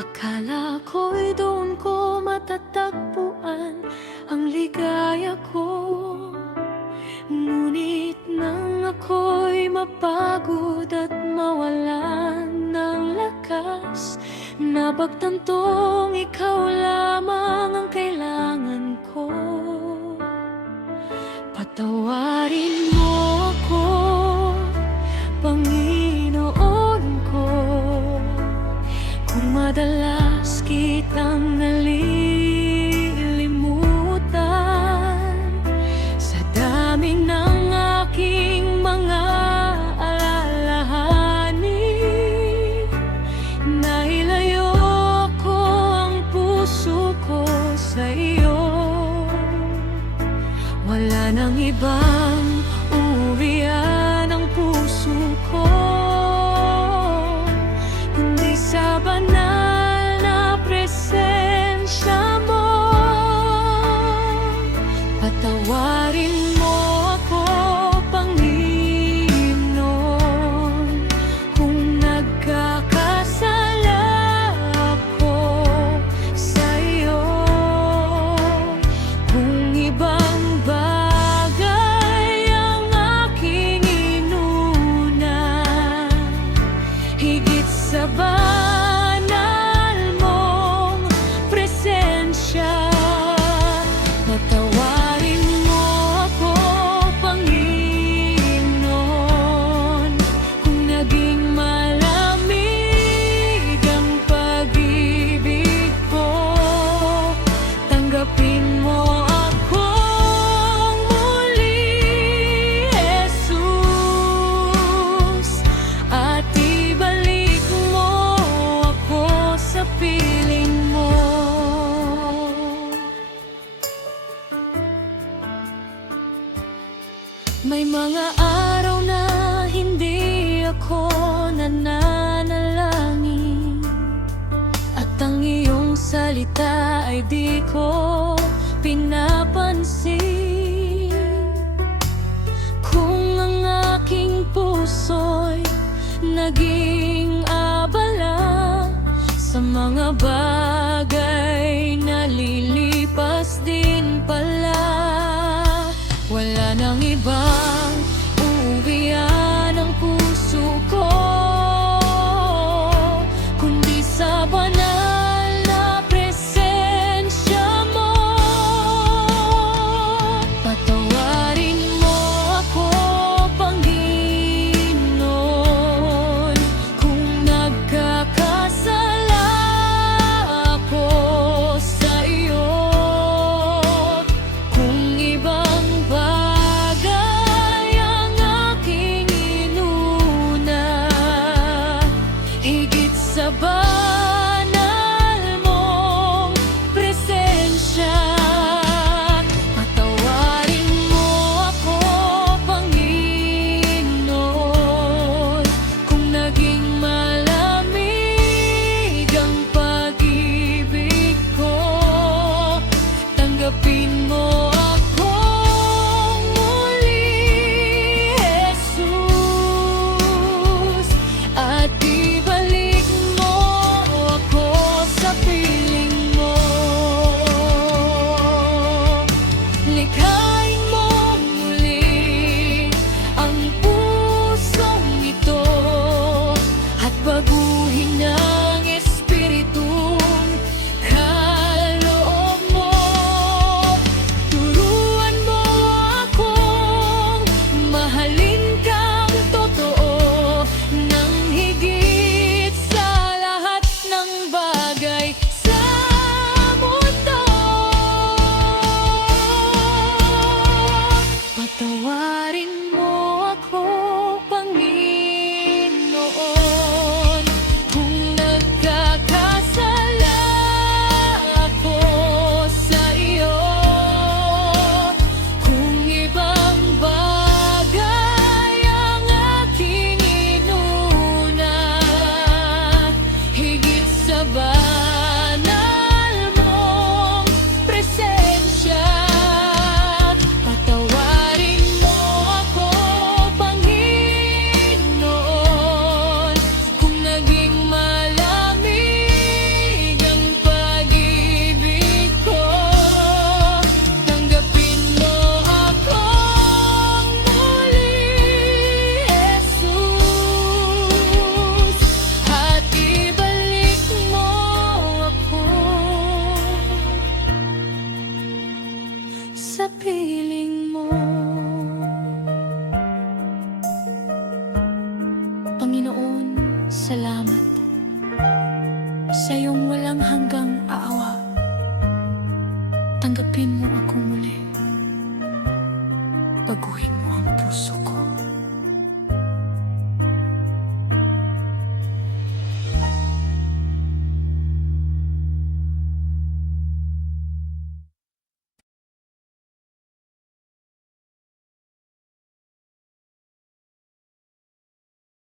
Akala ko'y doon ko matatagpuan ang ligaya ko. Ngunit nang ako'y mapagod at mawalan ng lakas, napagtantong ikaw lamang ang kailangan ko. Patawarin mo ako, Panginoon ko, kung madalas kitang nalilimutan sa dami ng aking mga alalahanin. Nailayo ko ang puso ko sa iyo. Wala nang ibang uwian ang puso ko, kundi sa banal na presensya mo. Patawarin mo ako, Panginoon, kung nagkakasala ako sa iyo. Kung ibang bagay ang aking inuna, higit sa banal mong presensya. Patawarin mo ako, Panginoon, kung naging malamig ang pag-ibig ko. Tanggapin mo akong muli, Jesus, at ibalik mo ako sa piling mo. May mga araw na hindi ako nananalangin, at ang iyong salita ay di ko pinapansin. Kung ang aking puso'y naging abala sa mga bagay na lilipas din pala, wala nang ibang uwian ang puso ko, kundi sa banal na presensya mo. Patawarin mo ako, Panginoon, kung nagkakasala ako sa iyo. Kung ibang bagay ang aking inuna, Sa iyong walang hanggang aawa, tanggapin mo ako muli. Baguhin mo